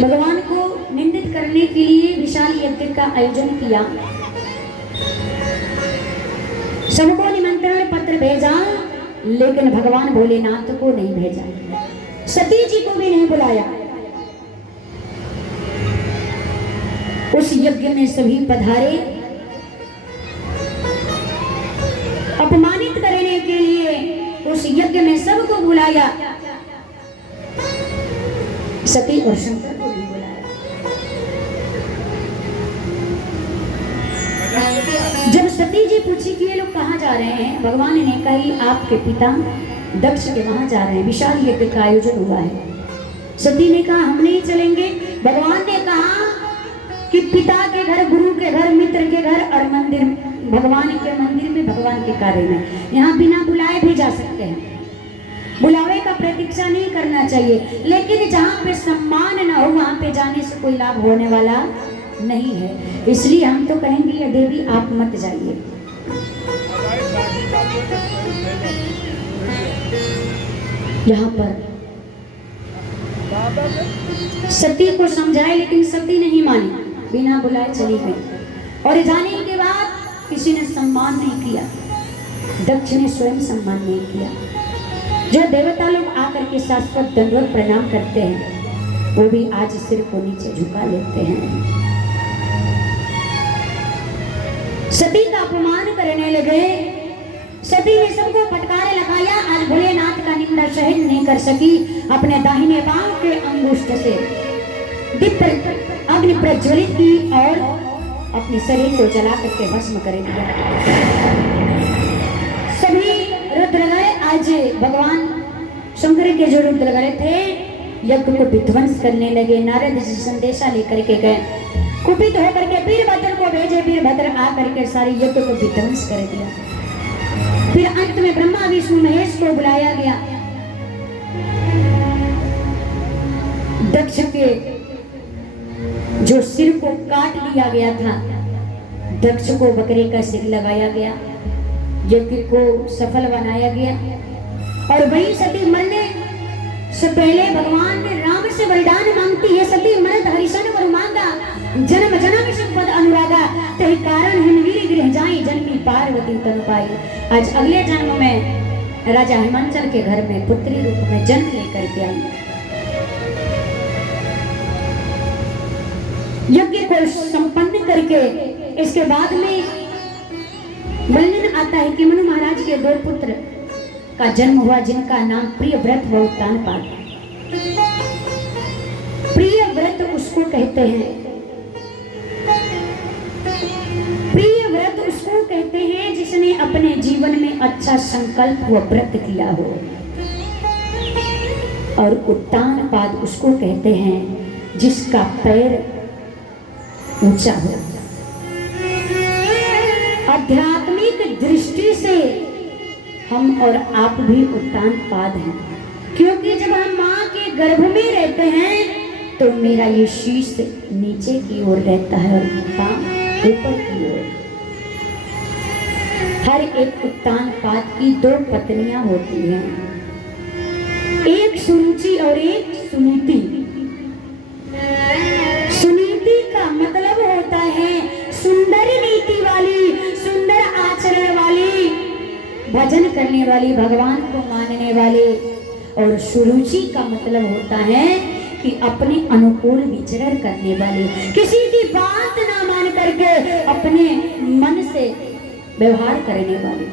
भगवान को निंदित करने के लिए विशाल यज्ञ का आयोजन किया। सबको निमंत्रण पत्र भेजा, लेकिन भगवान भोलेनाथ को नहीं भेजा। सती जी को भी नहीं बुलाया। उस यज्ञ में सभी पधारे। अपमानित करने के लिए उस यज्ञ में सबको बुलाया, सती और शंकर को भी बुलाया। जब सती जी पूछी कि ये लोग कहाँ जा रहे हैं, भगवान ने कहा आपके पिता दक्ष के वहां जा रहे हैं, विशाल यज्ञ का आयोजन हुआ है। सती ने कहा हम नहीं चलेंगे। भगवान ने कहा कि पिता के घर, गुरु के घर, मित्र के घर और मंदिर, भगवान के मंदिर में, भगवान के कार्य में, यहाँ बिना बुलाए भी जा सकते हैं। बुलावे का प्रतीक्षा नहीं करना चाहिए, लेकिन जहाँ पे सम्मान न हो वहाँ पे जाने से कोई लाभ होने वाला नहीं है। इसलिए हम तो कहेंगे ये देवी आप मत जाइए। यहाँ पर सती को समझाए, लेकिन सती नहीं मानी, बिना बुलाए चली गई। और जाने के बाद किसी ने सम्मान नहीं किया, दक्ष ने स्वयं सम्मान नहीं किया। जो देवता लोग आकर के शाश्वत दंडवत प्रणाम करते हैं, वो भी आज सिर को नीचे झुका लेते हैं। सती का अपमान करने लगे। सती ने सबको फटकारे लगाया। आज भोलेनाथ का निंदा सहन नहीं कर सकी। अपने दाहिने पांव के अंगुष्ठ से दीप्त अग्नि प्रज्वलित की और अपने शरीर को जला करके भस्म कर दिया। सभी रुद्रगण आज भगवान शंकर के जो रुद्रगण थे, यज्ञ को विध्वंस करने लगे। नारद जी संदेशा लेकर के गए, कुपित होकर के वीरभद्र को भेजे। वीरभद्र आकर के सारे यज्ञ को विध्वंस कर दिया। फिर अंत में ब्रह्मा विष्णु महेश को बुलाया गया। दक्ष के जो सिर को काट लिया गया था, दक्ष को बकरे का सिर लगाया गया, यज्ञ को सफल बनाया गया। और वही सती मरने से पहले भगवान ने राम से वरदान मांगती है, सती मरद हरिशन वर मांगा, जन्म जन्म से पद अनुरागा, तेहि कारण हिम वीर गृह जाई, जन्मी पार्वती तन पाई। आज अगले जन्म में राजा हिमांचल के घर में पुत्री रूप में जन्म लेकर के आई। यज्ञ को संपन्न करके इसके बाद में वर्णन आता है कि मनु महाराज के दो पुत्र का जन्म हुआ, जिनका नाम प्रियव्रत व उत्तानपाद। प्रियव्रत उसको कहते हैं, प्रियव्रत उसको कहते हैं जिसने अपने जीवन में अच्छा संकल्प व व्रत किया हो। और उत्तानपाद उसको कहते हैं जिसका पैर ऊंचा हो। आध्यात्मिक दृष्टि से हम और आप भी उत्तानपाद हैं, क्योंकि जब हम माँ के गर्भ में रहते हैं तो मेरा ये शीश नीचे की ओर रहता है और पाँव ऊपर की ओर। हर एक उत्तानपाद की दो पत्नियां होती हैं, एक सुरुचि और एक सुनीति। सुनीति का मतलब होता है सुंदर नीति वाली, सुंदर आचरण वाली, भजन करने वाली, भगवान को मानने वाले। और सुरुचि का मतलब होता है कि अपने अनुकूल विचरण करने वाले, किसी की बात ना मान करके अपने मन से व्यवहार करने वाले।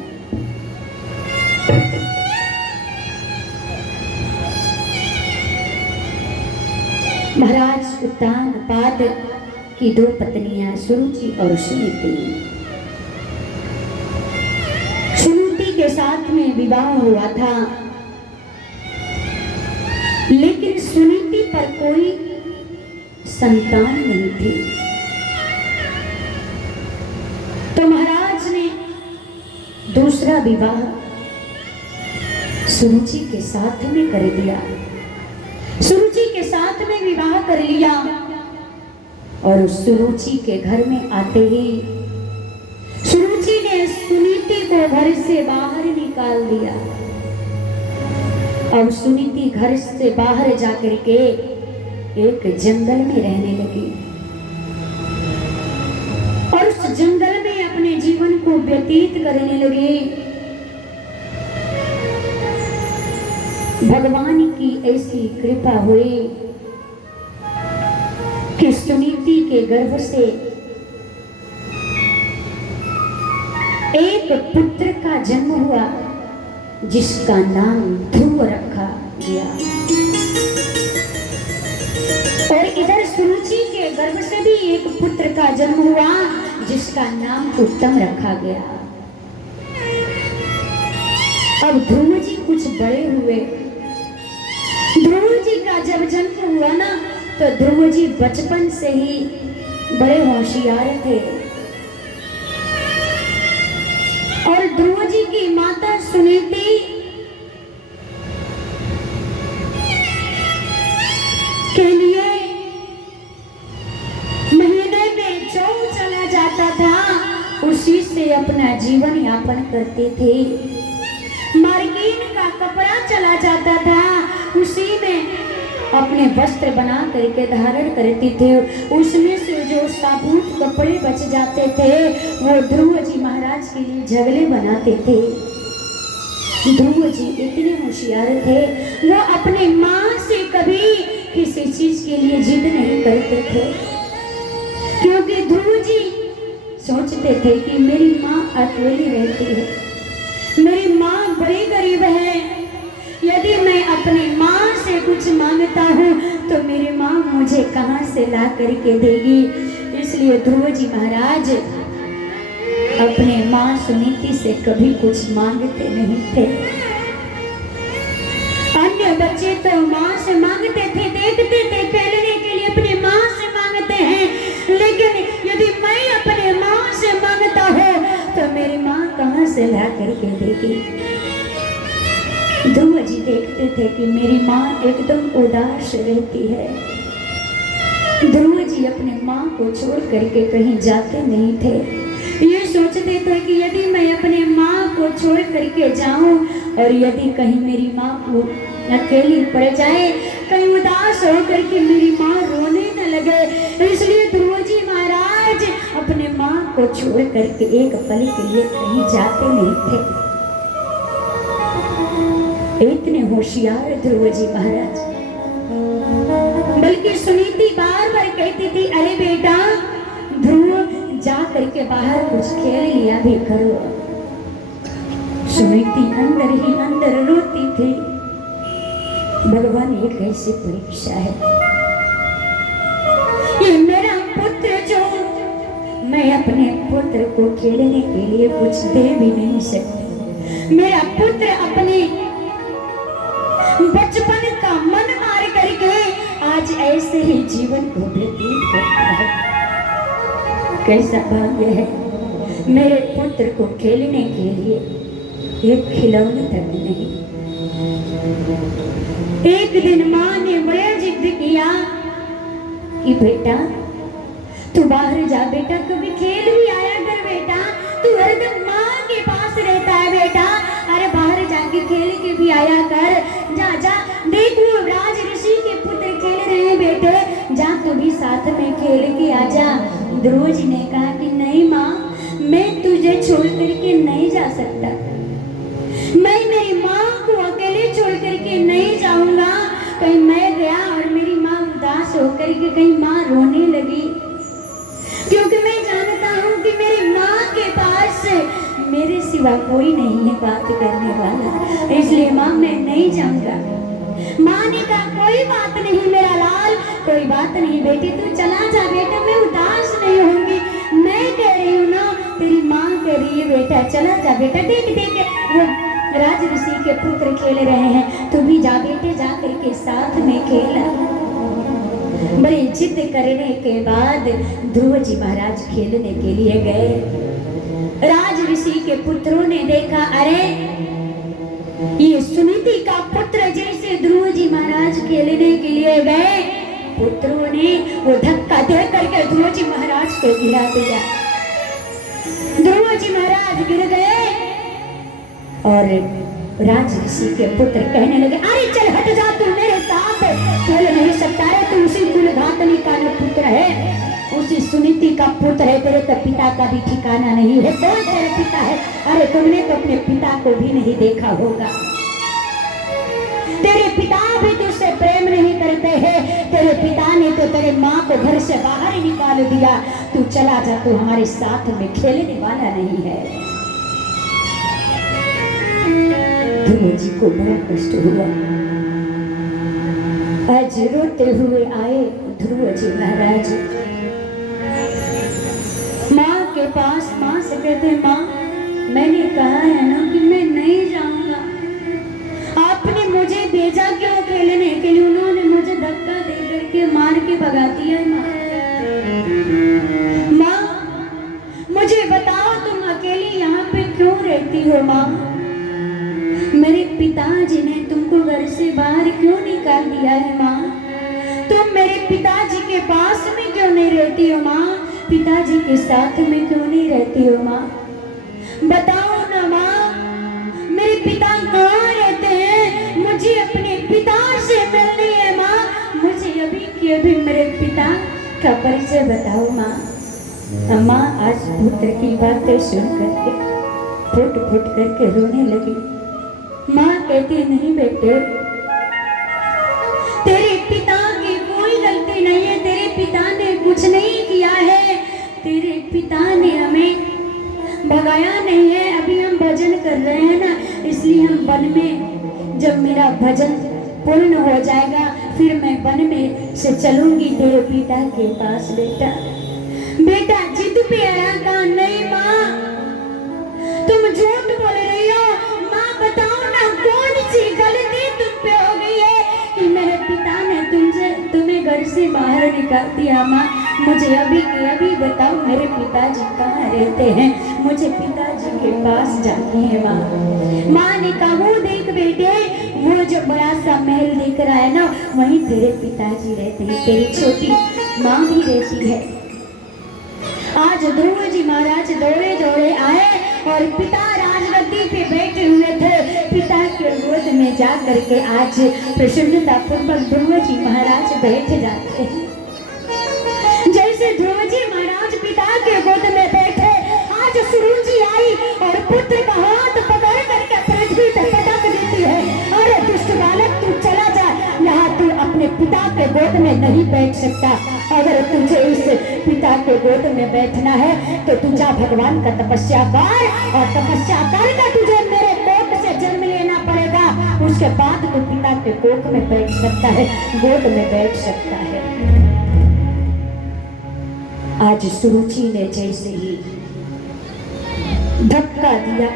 महाराज उत्तानपाद की दो पत्नियां सुरुचि और सुनीति। सुनीति के साथ में विवाह हुआ था, लेकिन सुनीति पर कोई संतान नहीं थी। तो महाराज ने दूसरा विवाह सुरुचि के साथ में कर दिया। सुरुचि के साथ में विवाह कर लिया और सुरुचि के घर में आते ही सुरुचि ने सुनीति को घर से बाहर निकाल दिया। अब सुनीति घर से बाहर जाकर के एक जंगल में रहने लगी और उस जंगल में अपने जीवन को व्यतीत करने लगे। भगवान की ऐसी कृपा हुई कि सुनीति के गर्भ से एक पुत्र का जन्म हुआ जिसका नाम ध्रुव रखा गया। और इधर सुरुचि के गर्भ से भी एक पुत्र का जन्म हुआ जिसका नाम उत्तम रखा गया। अब ध्रुव जी कुछ बड़े हुए। ध्रुव जी का जब जन्म हुआ ना तो ध्रुव जी बचपन से ही बड़े होशियार थे और ध्रुव जी की माता सुनीति के लिए महीने में जो चला जाता था उसी से अपना जीवन यापन करते थे। मार्किन का कपड़ा चला जाता था उसी में अपने वस्त्र बना करके धारण करते थे। उसमें से जो साबुत कपड़े बच जाते थे वो ध्रुव जी महाराज के लिए झगले बनाते थे। ध्रुव जी इतने होशियार थे, वो अपने माँ से कभी किसी चीज के लिए जिद नहीं करते थे, क्योंकि ध्रुव जी सोचते थे कि मेरी माँ अकेली रहती है, मेरी माँ बड़ी गरीब है, यदि मैं अपनी माँ से कुछ मांगता हूँ तो मेरी माँ मुझे कहाँ से ला करके देगी। इसलिए ध्रुव जी महाराज अपने माँ सुनीति से कभी कुछ मांगते नहीं थे। अन्य बच्चे तो माँ से मांगते थे, देखते थे खेलने के लिए अपनी माँ से मांगते हैं, लेकिन यदि मैं अपने माँ से मांगता हूँ तो मेरी माँ कहाँ से ला करके देगी। ध्रुव जी देखते थे कि मेरी माँ एकदम उदास रहती है। ध्रुव जी अपने माँ को छोड़ करके कहीं जाते नहीं थे। ये सोचते थे कि यदि मैं अपने माँ को छोड़ करके जाऊं और यदि कहीं मेरी माँ को अकेली पड़ जाए, कहीं उदास होकर के मेरी माँ रोने न लगे, इसलिए ध्रुव जी महाराज अपने माँ को छोड़ करके एक पल के लिए कहीं जाते नहीं थे। इतने होशियार ध्रुव जी महाराज। बल्कि सुनीति बार बार कहती थी, अरे बेटा ध्रुव जा करके बाहर कुछ खेल लिया भी करो। सुनीति अंदर ही अंदर रोती थी। भगवान एक ऐसी परीक्षा है, ये मेरा पुत्र जो मैं अपने पुत्र को खेलने के लिए कुछ दे भी नहीं सकती। मेरा पुत्र अपने बचपन का मन मार करके आज ऐसे ही जीवन को व्यतीत करता है। कैसा भाग्य है, मेरे पुत्र को खेलने के लिए एक खिलौने तक नहीं। एक दिन माँ ने बड़ा जिद किया कि बेटा तू बाहर जा, बेटा कभी खेल भी आया कर, बेटा तू हरदम माँ के पास रहता है, बेटा अरे बाहर जाके खेल के भी आया कर, जा जा देख वो राज ऋषि के पुत्र खेल रहे हैं, बेटे जा तू भी साथ में खेल के आ जा। ध्रुव जी ने कहा कि नहीं माँ, मैं तुझे छोड़ करके नहीं जा सकता, मैं मेरी माँ को अकेले छोड़ करके नहीं जाऊंगा। कहीं मैं गया और मेरी माँ उदास होकर के कहीं माँ रोने लगी, क्योंकि मैं जानता हूँ कि मेरी माँ के पास मेरे सिवा कोई नहीं है बात करने वाला, इसलिए माँ मैं नहीं जाऊंगा। माँ ने कहा कोई बात नहीं मेरा लाल, कोई बात नहीं बेटी, तू चला जा बेटा, मैं उदास नहीं होंगी, मैं कह रही हूँ ना, तेरी माँ कह रही है बेटा चला जा बेटा, देख देख वो राज ऋषि के पुत्र खेल रहे हैं, तू भी जा बेटे, जा करके साथ में खेला। बड़ी जिद करने के बाद ध्रुव जी महाराज खेलने के लिए गए। राज ऋषि के पुत्रों ने देखा, अरे ये सुनीति का पुत्र जैसे ध्रुव जी महाराज खेलने के लिए गए, पुत्रों ने वो धक्का दे करके ध्रुव जी महाराज को गिरा दिया। ध्रुव जी महाराज गिर गए और राज ऋषि के पुत्र कहने लगे, अरे चल हट जा, तू मेरे साथ खेल नहीं सकता है, तू उसी जमदग्नि का न पुत्र है, उसी सुनीति का पुत्र है। तेरे तो पिता का भी ठिकाना नहीं है। कौन तेरे पिता है? अरे तुमने तो अपने पिता को भी नहीं देखा होगा। तेरे पिता भी तुझसे प्रेम नहीं करते हैं। तेरे पिता ने तो तेरे माँ को घर से बाहर ही निकाल दिया। तू चला जा, तू हमारे साथ में खेलने वाला नहीं है। ध्रुव जी को बड़ा कष्ट हुआ। आज रोते हुए आए ध्रुव जी महाराज माँ के पास। माँ से कहते, माँ मैंने कहा है ना कि मैं नहीं जाऊंगा, आपने मुझे भेजा क्यों खेलने के लिए? उन्होंने मुझे धक्का दे करके मार के भगा दिया। माँ मुझे बताओ, तुम अकेली यहाँ पे क्यों रहती हो? माँ मेरे पिताजी ने तुमको घर से बाहर क्यों निकाल दिया है? माँ तुम मेरे पिताजी के पास में क्यों नहीं रहती हो? माँ पिताजी के साथ में क्यों नहीं रहती हो? माँ बताओ ना माँ, मेरे पिता कहाँ रहते हैं? मुझे अपने पिता से मिलनी है। माँ मुझे अभी के अभी मेरे पिता का परिचय बताओ। माँ आज पुत्र की बातें सुन करके फुट फुट करके रोने लगी। माँ कहती, नहीं बेटे, तेरे पिता की कोई गलती नहीं है। तेरे पिता ने कुछ नहीं किया है। तेरे पिता ने हमें भगाया नहीं है। अभी हम भजन कर रहे हैं ना, इसलिए हम वन में, जब मेरा भजन पूर्ण हो जाएगा फिर मैं वन में से चलूंगी तेरे पिता के पास। बेटा बेटा जिद पे आया था। नहीं माँ तुम झूठ बोल रही हो। माँ बताओ ना, कौन सी गलती तुम पे हो गई है कि मेरे पिता ने तुम्हें घर से बाहर निकाल दिया? माँ मुझे अभी के अभी बताओ, मेरे पिताजी कहाँ रहते हैं? मुझे पिताजी के पास जानी है। माँ ने कहा, वो देख बेटे, वो जो बड़ा सा महल दिख रहा है ना, वहीं तेरे पिताजी रहते हैं। तेरी छोटी माँ भी रहती है। आज ध्रुव जी महाराज दौड़े दौड़े आए और पिता राजगद्दी पे बैठे हुए थे। पिता के गोद में जा करके आज प्रसन्नता पूर्वक ध्रुव जी महाराज बैठ जाते हैं। जैसे ध्रुव जी महाराज पिता के गोद में बैठे, आज सुरुचि आई और पुत्र का हाथ पकड़ करके पृथ्वी पर पटक देती है। अरे दुष्ट बालक, तू चला जा, यहाँ तू अपने पिता के गोद में नहीं बैठ सकता। अगर तुझे इस पिता के गोद में बैठना है तो तू जा भगवान का तपस्या कर, और तपस्या कर तुझे मेरे कोख से जन्म लेना पड़ेगा। उसके बाद तू पिता के कोख में बैठ सकता है, गोद में बैठ सकता है। आज सुरुचि ने जैसे ही धक्का दिया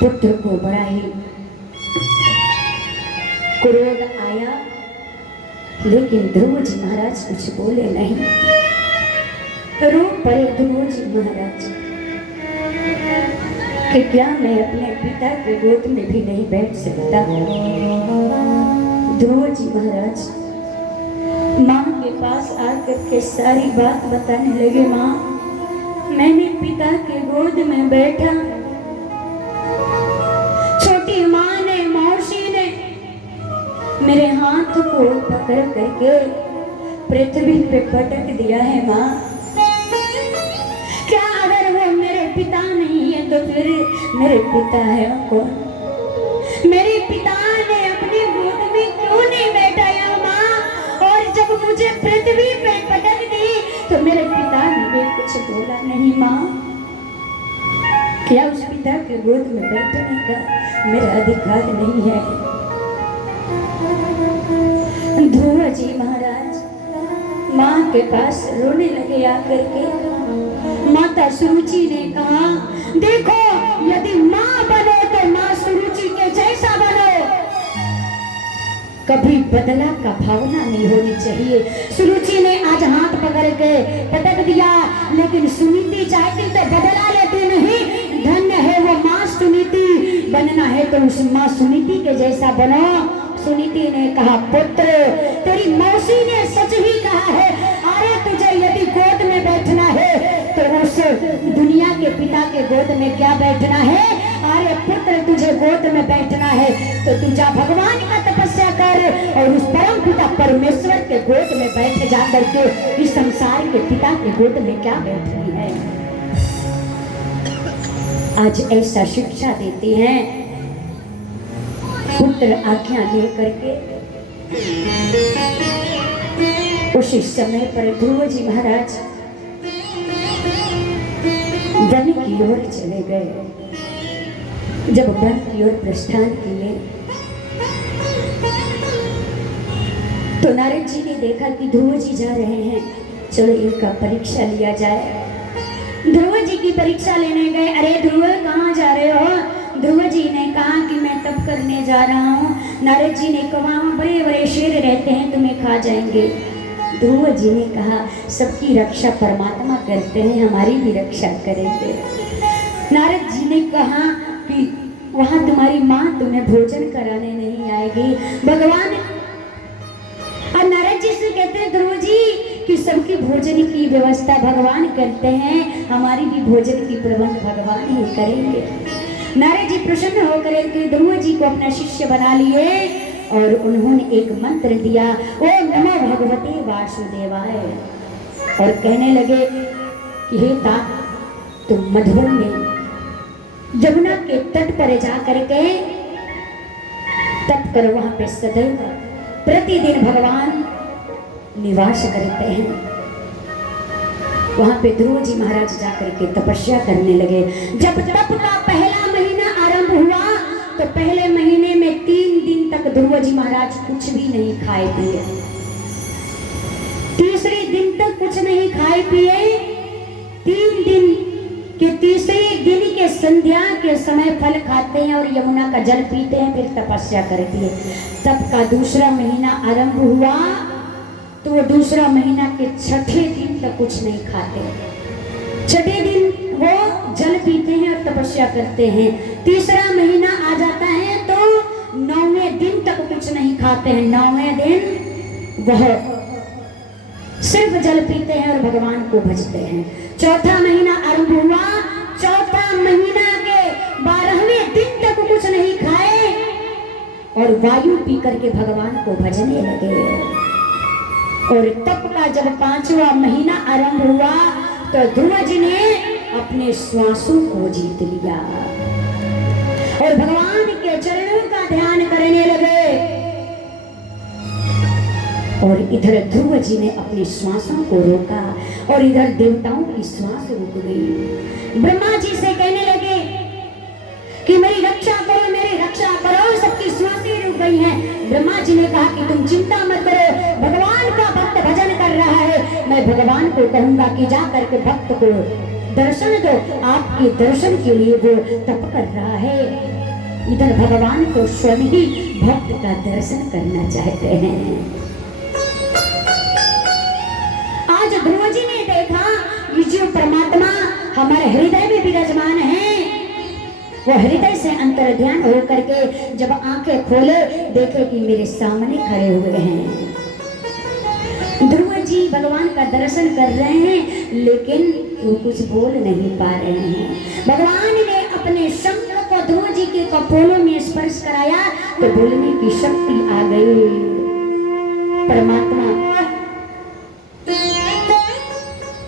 पुत्र को बड़ा ही क्रोध आया, लेकिन ध्रुव जी महाराज कुछ बोले नहीं। रो पड़े ध्रुव जी महाराज कि क्या मैं अपने पिता के गोद में भी नहीं बैठ सकता? ध्रुव जी महाराज माँ के पास आकर के सारी बात बताने लगे। माँ मैंने पिता के गोद में बैठा, छोटी माँ ने, मौसी ने मेरे हाथ को पकड़ करके पृथ्वी पे पटक दिया है। माँ क्या अगर वो मेरे पिता नहीं है तो फिर मेरे पिता है कौन? मेरे पिता ने अपनी गोद में क्यों नहीं बैठाया? माँ और जब मुझे पृथ्वी पे पटक दी तो मेरे पिता ने भी कुछ बोला नहीं। माँ क्या उस पिता के गोद में बैठने का मेरा अधिकार नहीं है? ध्रुव जी महाराज माँ के पास रोने लगे आकर के। माता सुरुचि ने कहा, देखो यदि माँ बनो तो माँ सुरुचि के जैसा बनो, कभी बदला का भावना नहीं होनी चाहिए। सुरुचि ने आज हाथ पकड़ के पटक दिया, लेकिन सुनीति चाहती तो बदला लेती नहीं। धन्य है वो माँ सुनीति, बनना है तो उस माँ सुनीति के जैसा बनो। सुनीति ने कहा, पुत्र तेरी मौसी ने सच ही कहा है। अरे तुझे यदि गोद में बैठना है तो उस दुनिया के पिता के गोद में क्या बैठना है? अरे पुत्र तुझे गोद में बैठना है तो तू जा भगवान का तपस्या कर और उस परम पिता परमेश्वर के गोद में बैठ जा करके इस संसार के पिता के गोद में क्या बैठ रही है। आज ऐसा शिक्षा देते हैं पुत्र आज्ञा ले करके। उसी समय पर ध्रुव जी महाराज वन की ओर चले गए। जब वन की ओर प्रस्थान किए तो नारद जी ने देखा कि ध्रुव जी जा रहे हैं, चलो इनका परीक्षा लिया जाए। ध्रुव जी की परीक्षा लेने गए। अरे ध्रुव कहाँ जा रहे हो? ध्रुव जी ने कहा कि मैं तप करने जा रहा हूँ। नारद जी ने कहा बड़े बड़े शेर रहते हैं तुम्हें खा जाएंगे। ध्रुव जी ने कहा सबकी रक्षा परमात्मा करते हैं, हमारी भी रक्षा करेंगे। नारद जी ने कहा कि वहाँ तुम्हारी माँ तुम्हें भोजन कराने नहीं आएगी। भगवान और नारद जी से कहते हैं ध्रुव जी कि सबकी भोजन की व्यवस्था भगवान करते हैं, हमारी भी भोजन की प्रबंध भगवान ही करेंगे। नारद जी प्रसन्न होकर के ध्रुव जी को अपना शिष्य बना लिए और उन्होंने एक मंत्र दिया, ओम नमो भगवते वासुदेवाय, और कहने लगे कि हे तात तुम मधुबन में जमुना के तट पर जा करके तप करो। वहां पे सदैव प्रतिदिन भगवान निवास करते हैं। वहां पे ध्रुव जी महाराज जाकर के तपस्या करने लगे। जब तप का पहला महीना आरंभ हुआ तो पहले महीने में 3 दिन तक ध्रुव जी महाराज कुछ भी नहीं खाए पिए। तीसरे दिन तक कुछ नहीं खाए पिए। 3 दिन के तीसरे दिन के संध्या के समय फल खाते हैं और यमुना का जल पीते हैं, फिर तपस्या करती है। तप का दूसरा महीना आरंभ हुआ तो वो दूसरा महीना के 6ठे दिन तक कुछ नहीं खाते। 6ठे दिन वो जल पीते हैं और तपस्या करते हैं। तीसरा महीना आ जाता है तो 9वें दिन तक कुछ नहीं खाते हैं। 9वें दिन वह सिर्फ जल पीते हैं और भगवान को भजते हैं। चौथा महीना आरंभ हुआ, चौथा महीना के 12वें दिन तक कुछ नहीं खाए और वायु पी करके भगवान को भजने लगे। और तप का जब 5वां महीना आरंभ हुआ तो ध्रुव जी ने अपने श्वासों को जीत लिया और भगवान के चरणों का ध्यान करने लगे। और इधर ध्रुव जी ने अपने श्वासों को रोका और इधर देवताओं की श्वास रुक गई। ब्रह्मा जी से कहने लगे कि मेरी रक्षा करो, मेरी रक्षा करो, सबकी श्वासें रुक गई हैं। ब्रह्मा जी ने कहा कि तुम चिंता मत करो, भगवान का भक्त भजन कर रहा है, मैं भगवान को कहूंगा कि जा करके भक्त को दर्शन दो। आपके दर्शन के लिए वो तप कर रहा है। इधर भगवान को स्वयं ही भक्त का दर्शन करना चाहते हैं। आज ध्रुव जी ने देखा कि जो परमात्मा हमारे हृदय में विराजमान है, वो हृदय से अंतर ध्यान होकर के जब आंखें खोले देखे कि मेरे सामने खड़े हुए हैं। ध्रुव जी भगवान का दर्शन कर रहे हैं लेकिन वो कुछ बोल नहीं पा रहे हैं। भगवान ने अपने शंख को ध्रुव जी के कपोलों में स्पर्श कराया तो बोलने की शक्ति आ गई। परमात्मा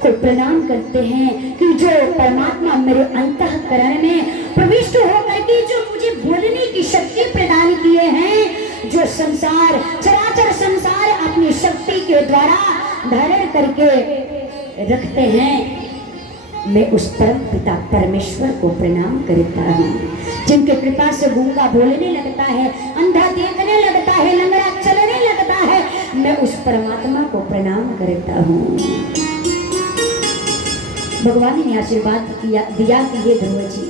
को प्रणाम करते हैं कि जो परमात्मा मेरे अंतःकरण में प्रविष्ट होकर के जो मुझे बोलने की शक्ति प्रदान किए हैं, जो संसार चराचर संसार अपनी शक्ति के द्वारा धारण करके रखते हैं, मैं उस परम पिता परमेश्वर को प्रणाम करता हूँ। जिनके कृपा से गूंगा बोलने लगता है, अंधा देखने लगता है, लंगड़ा चलने लगता है, मैं उस परमात्मा को प्रणाम करता हूँ। भगवान ने आशीर्वाद दिया कि ये ध्रुव जी,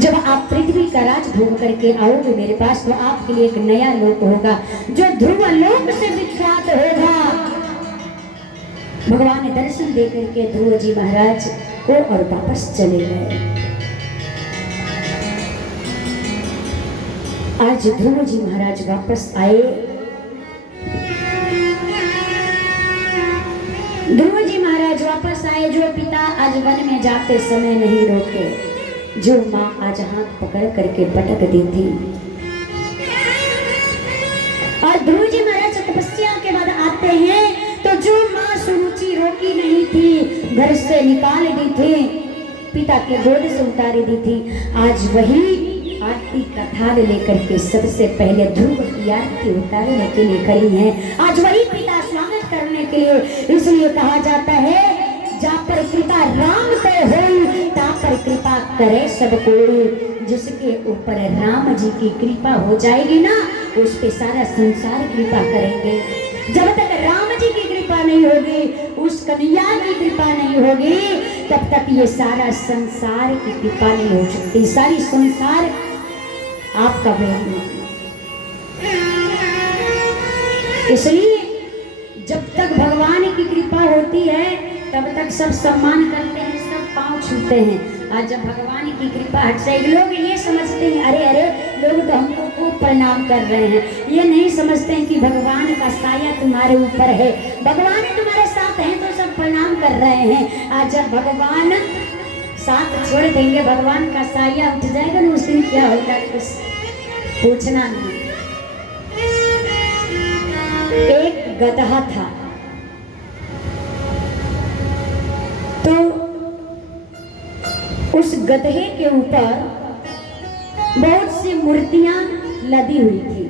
जब आप पृथ्वी का राज भोग करके आओगे मेरे पास तो आपके लिए एक नया लोक होगा जो ध्रुव लोक से विख्यात होगा। भगवान ने दर्शन दे करके ध्रुव जी महाराज को और वापस चले गए। आज ध्रुव जी महाराज वापस आए। ध्रुव जी महाराज वापस आए। जो पिता आज वन में जाते समय नहीं रोके, जो माँ आज हाथ पकड़ करके पटक दी थी। और ध्रुव जी महाराज तपस्या के बाद आते हैं तो जो माँ सुरुचि रोकी नहीं थी, घर से निकाल दी थी, पिता के गोद से उतारी दी थी, आज वही आरती का थाल लेकर के सबसे पहले ध्रुव की आरती उतारने के लिए खड़ी हैं। आज वही पिता स्वागत करने के लिए, इसलिए कहा जाता है जा पर कृपा राम पे होई, ता पर कृपा करे सब कोई। जिसके ऊपर राम जी की कृपा हो जाएगी ना, उस पे सारा संसार कृपा करेंगे। जब तक राम जी की कृपा नहीं होगी, उस कन्हैया की कृपा नहीं होगी, तब तक ये सारा संसार की कृपा नहीं हो सकती। सारी संसार आपका बेटी। इसलिए जब तक भगवान की कृपा होती है तब तक सब सम्मान करते हैं, सब पांव छूते हैं। आज जब भगवान की कृपा हट जाएगी, लोग ये समझते हैं अरे अरे लोग तो हमको खूब प्रणाम कर रहे हैं, ये नहीं समझते हैं कि भगवान का साया तुम्हारे ऊपर है, भगवान तुम्हारे साथ हैं तो सब प्रणाम कर रहे हैं। आज जब भगवान साथ छोड़ देंगे, भगवान का साया उठ जाएगा ना, उस दिन क्या होगा कुछ पूछना नहीं। एक गधा था, तो उस गधे के ऊपर बहुत सी मूर्तियां लदी हुई थी।